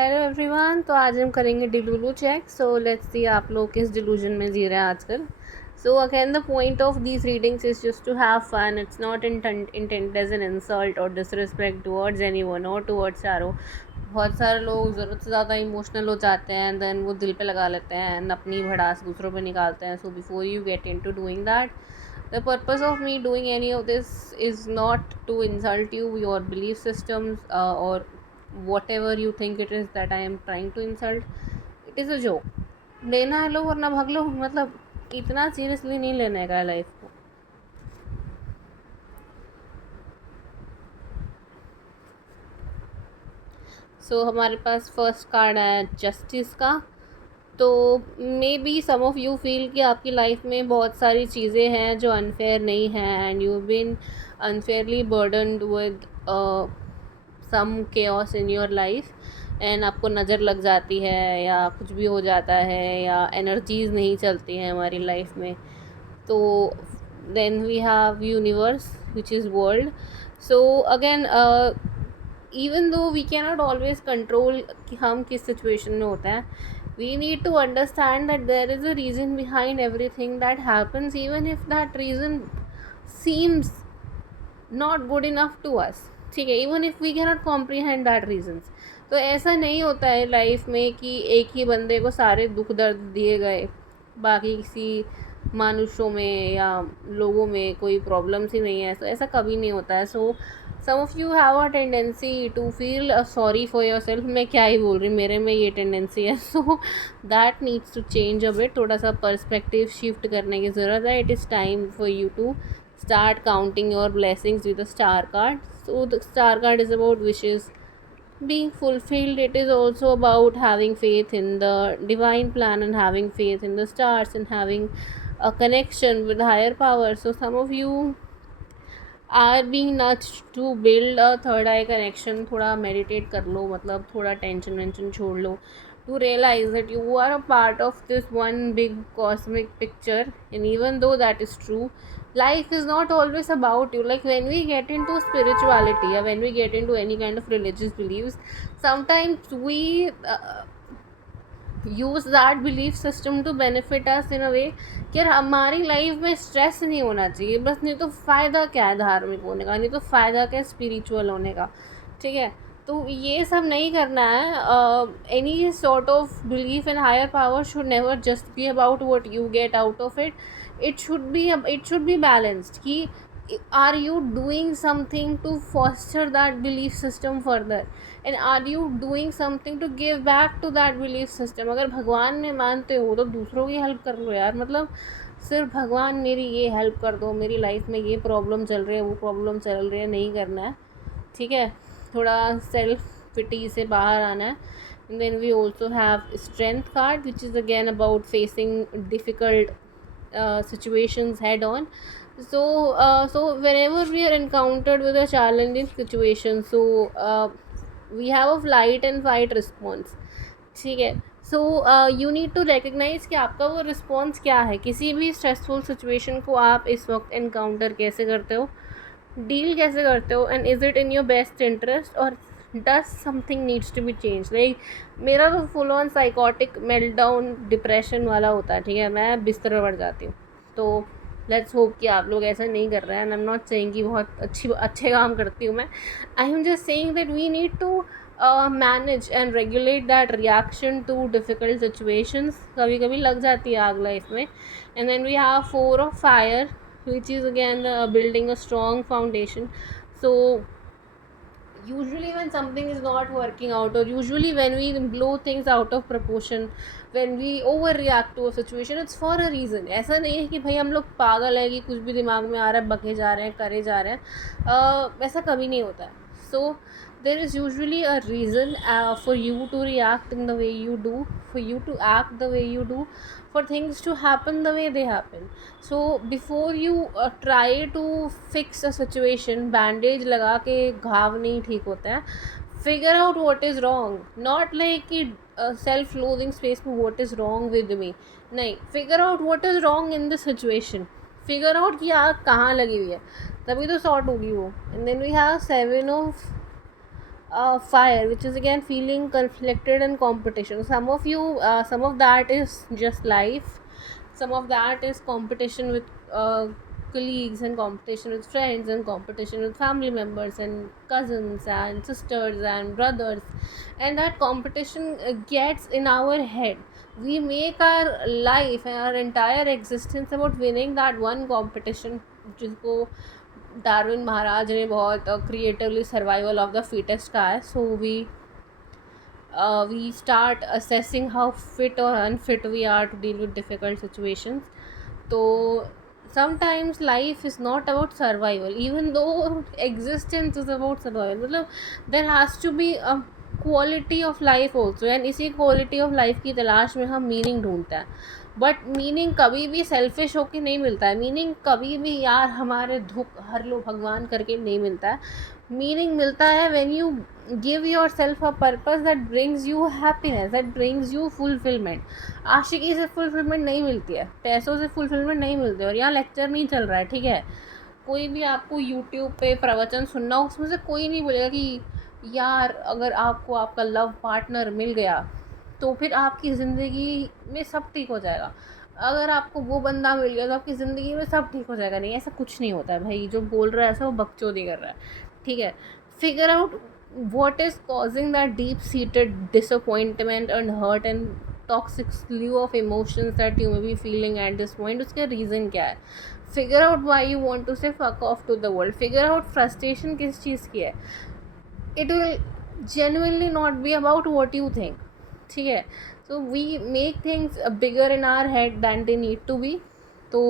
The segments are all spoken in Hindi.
Hello everyone. तो आज हम करेंगे डिलूलू चेक। सो लेट्स सी आप लोग किस डिलूजन में जी रहे हैं आजकल। So again the point of these readings is just to have fun. It's not intent as an insult और डिसरिस्पेक्ट टुवर्ड्स एनीवन और टुवर्ड्स चारो। बहुत सारे लोग ज़रूरत से ज़्यादा इमोशनल हो जाते हैं एंड देन वो दिल पे लगा लेते हैं एंड अपनी भड़ास दूसरों पे निकालते हैं। So before you get into doing that, the purpose of me doing any of this is not to insult you, your belief systems, or whatever you think it is that I am trying to insult. It is a joke. लेना है लो वरना भाग लो। मतलब इतना सीरियसली नहीं लेने का लाइफ को। सो हमारे पास फर्स्ट कार्ड है जस्टिस का। तो maybe some of you feel कि आपकी लाइफ में बहुत सारी चीज़ें हैं जो अनफेयर नहीं हैं and you been unfairly burdened with some chaos in your life and आपको नज़र लग जाती है या कुछ भी हो जाता है या एनर्जीज़ नहीं चलती हैं हमारी लाइफ में। तो then we have universe which is world. So again even though we cannot always control कि हम किस situation में होते हैं, we need to understand that there is a reason behind everything that happens, even if that reason seems not good enough to us. ठीक है, even if we cannot comprehend that reasons. तो ऐसा नहीं होता है लाइफ में कि एक ही बंदे को सारे दुख दर्द दिए गए, बाकी किसी मनुष्यों में या लोगों में कोई प्रॉब्लम्स ही नहीं है। तो ऐसा कभी नहीं होता है। So some of you have a tendency to feel sorry for yourself. मैं क्या ही बोल रही, मेरे में ये टेंडेंसी है। So that needs to change a bit. थोड़ा सा पर्सपेक्टिव शिफ्ट करने की ज़रूरत है। It is time for you to start counting your blessings with a star card. So the star card is about wishes being fulfilled. It is also about having faith in the divine plan and having faith in the stars and having a connection with higher power. So some of you are being nudged to build a third eye connection. थोड़ा meditate कर लो, मतलब थोड़ा टेंशन वेंशन छोड़ लो, to realize that you are a part of this one big cosmic picture. And even though that is true, life is not always about you. Like when we get into spirituality or when we get into any kind of religious beliefs, sometimes we use that belief system to benefit us in a way कि यार हमारी लाइफ में स्ट्रेस नहीं होना चाहिए बस। नहीं तो फ़ायदा क्या है धार्मिक होने का, नहीं तो फ़ायदा क्या है स्पिरिचुअल होने का। ठीक है, तो ये सब नहीं करना है। Any sort of belief in higher power should never just be about what you get out of it. It should be balanced कि are you doing something to foster that belief system further, and are you doing something to give back to that belief system? अगर भगवान में मानते हो तो दूसरों की हेल्प कर लो यार। मतलब सिर्फ भगवान मेरी ये हेल्प कर दो, मेरी लाइफ में ये प्रॉब्लम चल रही है, वो प्रॉब्लम चल रही है, नहीं करना है। ठीक है, थोड़ा सेल्फ पिटी से बाहर आना है। and then we also have strength card which is again about facing difficult situations head on. So whenever we are encountered with a challenging situation, so we have a flight and fight response. ठीक है, so you need to recognise कि आपका वो रिस्पॉन्स क्या है। किसी भी स्ट्रेसफुल सिचुएशन को आप इस वक्त एनकाउंटर कैसे करते हो, डील कैसे करते हो, and is it in your best interest और does something needs to be change. Like मेरा तो full on psychotic meltdown depression वाला होता है। ठीक है, मैं बिस्तर पर बढ़ जाती हूँ। तो लेट्स होप कि आप लोग ऐसा नहीं कर रहे हैं। आई एम नॉट सेइंग कि बहुत अच्छे काम करती हूँ मैं। I am just saying that we need to manage and regulate that reaction to difficult situations. कभी कभी लग जाती है आग लाइफ में। And then we have 4 of fire which is again building a strong foundation. So usually when something is not working out, or usually when we blow things out of proportion, when we overreact to a situation, it's for a reason. ऐसा नहीं है कि भाई हम लोग पागल है कि कुछ भी दिमाग में आ रहा है बके जा रहे हैं करे जा रहे हैं। ऐसा कभी नहीं होता है। So there is usually a reason for you to react in the way you do, for you to act the way you do, for things to happen the way they happen. So before you try to fix a situation, bandage लगा के घाव नहीं ठीक होता है। figure out what is wrong, not like कि self loathing space में what is wrong with me, नहीं, figure out what is wrong in the situation, figure out कि आग कहाँ लगी हुई है, तभी तो सॉर्ट होगी वो। and then we have 7 of fire, which is again feeling conflicted and competition. Some of that is just life, some of that is competition with colleagues, and competition with friends, and competition with family members and cousins and sisters and brothers, and that competition gets in our head. We make our life and our entire existence about winning that one competition, जिसको डार्विन महाराज ने बहुत creatively survival of the fittest कहा है. सो we start assessing how fit or unfit we are to deal with difficult situations. So sometimes life is not about survival, even though existence is about survival. मतलब there has to be a quality of life also, and इसी quality of life की तलाश में हम मीनिंग ढूंढते हैं. बट मीनिंग कभी भी सेल्फिश होके नहीं मिलता है. मीनिंग कभी भी यार हमारे दुख हर लो भगवान करके नहीं मिलता है. मीनिंग मिलता है when you give yourself a purpose that brings you happiness, that brings you fulfilment. आशिकी से फुलफिलमेंट नहीं मिलती है, पैसों से फुलफिलमेंट नहीं मिलती है. और यहाँ लेक्चर नहीं चल रहा है, ठीक है. कोई भी आपको यूट्यूब पे प्रवचन सुनना हो, उसमें से कोई नहीं बोलेगा कि यार अगर आपको आपका लव पार्टनर मिल गया तो फिर आपकी ज़िंदगी में सब ठीक हो जाएगा. अगर आपको वो बंदा मिल गया तो आपकी ज़िंदगी में सब ठीक हो जाएगा. नहीं, ऐसा कुछ नहीं होता है भाई. जो बोल रहा है ऐसा वो बकचोदी कर रहा है, ठीक है. Figure out what is causing that deep seated disappointment and hurt and toxic slew of emotions that you may be feeling at this point. उसका रीज़न क्या है? Figure out why you want to say fuck off to the world. Figure out frustration किस चीज़ की है. it will genuinely not be about what you think, ठीक है. so we make things bigger in our head than they need to be. so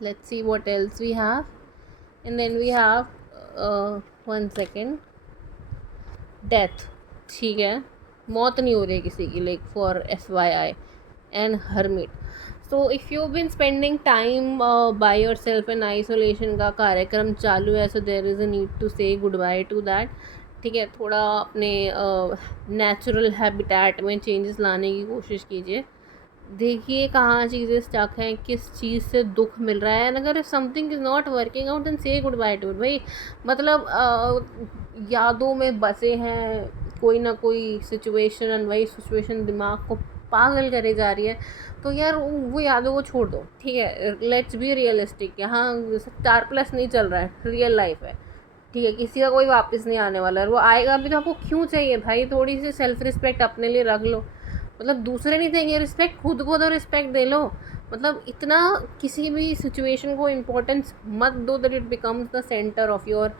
let's see what else we have. and then we have 1 second, death, ठीक है. मौत नहीं हो रही किसी की, like for FYI. And hermit. So if you been spending time by yourself in isolation का कार्यक्रम चालू है, so there is a need to say goodbye to that, ठीक है. थोड़ा अपने नेचुरल हैबिटेट में चेंजेस लाने की कोशिश कीजिए. देखिए कहाँ चीज़ें स्टक हैं, किस चीज़ से दुख मिल रहा है. एंड अगर if something is not working out then say goodbye to it. भाई मतलब यादों में बसे हैं कोई ना कोई सिचुएशन, एंड वही सिचुएशन दिमाग को पागल करे जा रही है, तो यार वो यादों को छोड़ दो, ठीक है. Let's be realistic. यहाँ 4+ नहीं चल रहा है, रियल लाइफ है, ठीक है. किसी का कोई वापस नहीं आने वाला है. वो आएगा भी तो आपको क्यों चाहिए भाई. थोड़ी सी सेल्फ रिस्पेक्ट अपने लिए रख लो. मतलब दूसरे नहीं देंगे रिस्पेक्ट, खुद को तो रिस्पेक्ट दे लो. मतलब इतना किसी भी सिचुएशन को इम्पोर्टेंस मत दो that it becomes the centre of your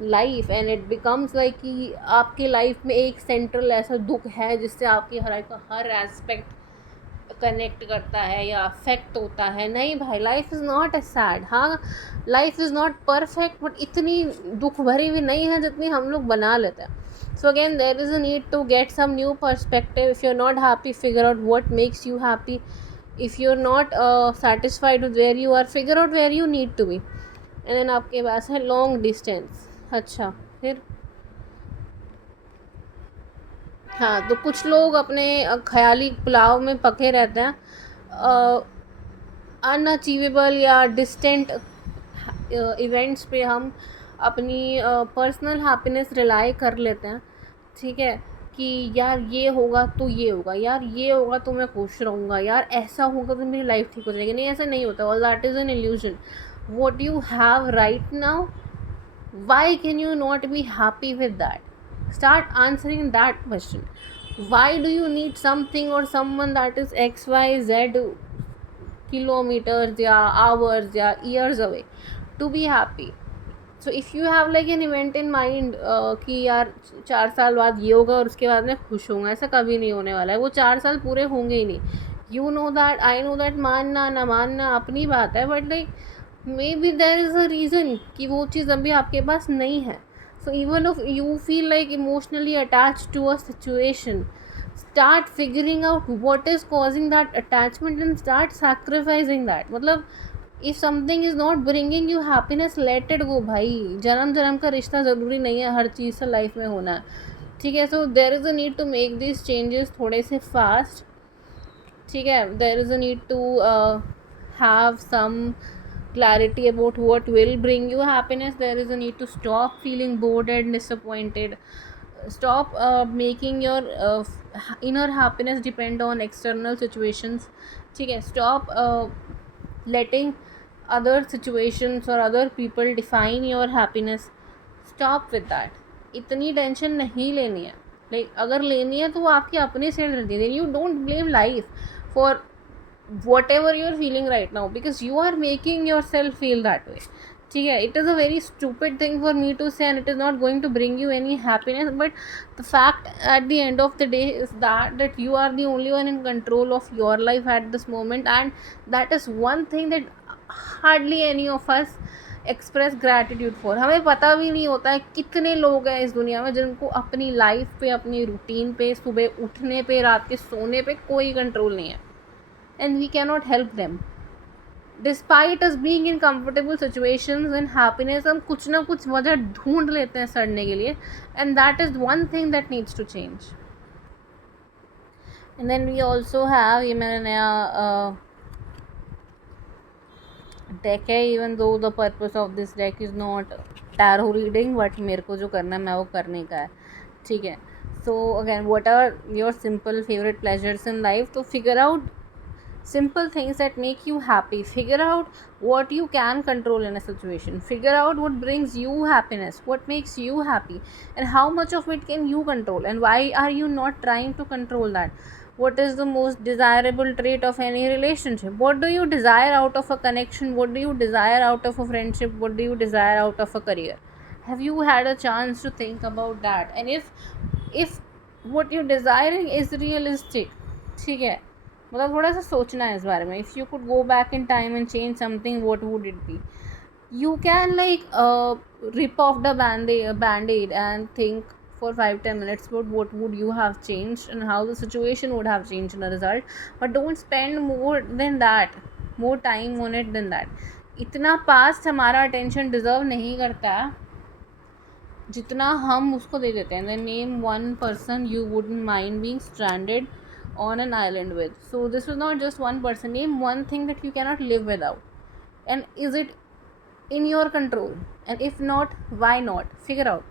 life, and it becomes like कि आपके लाइफ में एक सेंट्रल ऐसा दुख है जिससे आपकी हर एस्पेक्ट कनेक्ट करता है या अफेक्ट होता है. नहीं भाई, life is not a sad. हाँ, life is not perfect, but इतनी दुख भरी भी नहीं है जितनी हम लोग बना लेते हैं. So again, there is a need to get some new perspective. If you're not happy, figure out what makes you happy. If you're not satisfied with where you are, figure out where you need to be. And then आपके पास है long distance. अच्छा, फिर हाँ, तो कुछ लोग अपने ख्याली पुलाव में पके रहते हैं. अनअचीवेबल या डिस्टेंट इवेंट्स पे हम अपनी पर्सनल हैप्पीनेस रिलाई कर लेते हैं, ठीक है. कि यार ये होगा तो ये होगा, यार ये होगा तो मैं खुश रहूँगा, यार ऐसा होगा तो मेरी लाइफ ठीक हो जाएगी. नहीं, ऐसा नहीं होता. All that is an illusion. What you have right now, why can you not be happy with that. Start answering that question. Why do you need something और someone that is XYZ kilometres या आवर्स या years away to be happy. So if you have like an event in mind कि यार 4 साल बाद ये होगा और उसके बाद मैं खुश होऊंगा, ऐसा कभी नहीं होने वाला है. वो 4 साल पूरे होंगे ही नहीं. You know that, I know that. मानना ना मानना अपनी बात है, but like maybe there is a reason कि वो चीज़ अभी आपके पास नहीं है. So even if you feel like emotionally attach to a situation, start figuring out what is causing that attachment and start sacrificing that. मतलब if something is not bringing you happiness, let it go भाई. जन्म जन्म का रिश्ता ज़रूरी नहीं है हर चीज़ से लाइफ में होना, ठीक है. so there is a need to make these changes थोड़े से fast, ठीक है. there is a need to have some clarity about what will bring you happiness, there is a need to stop feeling bored and disappointed. Stop making your inner happiness depend on external situations. ठीक है, stop letting other situations or other people define your happiness. Stop with that. इतनी टेंशन नहीं लेनी है. लाइक अगर लेनी है तो वो आपकी अपने से रहती है. You don't blame life for whatever you're feeling right now, because you are making yourself feel that way. ठीक है, it is a very stupid thing for me to say and it is not going to bring you any happiness, but the fact at the end of the day is that you are the only one in control of your life at this moment, and that is one thing that hardly any of us express gratitude for. हमें पता भी नहीं होता है कितने लोग हैं इस दुनिया में जिनको अपनी लाइफ पे, अपनी रूटीन पे, सुबह उठने पे, रात के सोने पे कोई कंट्रोल नहीं है, and we cannot help them. Despite us being in comfortable situations and happiness, हम कुछ ना कुछ वजह ढूंढ लेते हैं सड़ने के लिए, and that is one thing that needs to change. And then we also have, ये मेरा नया deck है, even though the purpose of this deck is not tarot reading, but मेरे को जो करना है मैं वो करने का है. ठीक है, so again, what are your simple favorite pleasures in life? तो figure out simple things that make you happy. Figure out what you can control in a situation. Figure out what brings you happiness, what makes you happy, and how much of it can you control, and why are you not trying to control that. What is the most desirable trait of any relationship? What do you desire out of a connection? What do you desire out of a friendship? What do you desire out of a career? Have you had a chance to think about that? And if what you're desiring is realistic, ठीक है, मतलब थोड़ा सा सोचना है इस बारे में. If you could go back in time and change something, what would it be? You can like rip off the band-aid and think for 5-10 minutes about what would you have changed and how the situation would have changed in the result, but don't spend more time on it than that. इतना past हमारा attention deserve नहीं करता है जितना हम उसको दे देते हैं. Then name one person you wouldn't mind being stranded on an island with. So this is not just one person. Name one thing that you cannot live without, and is it in your control, and if not, why not? Figure out.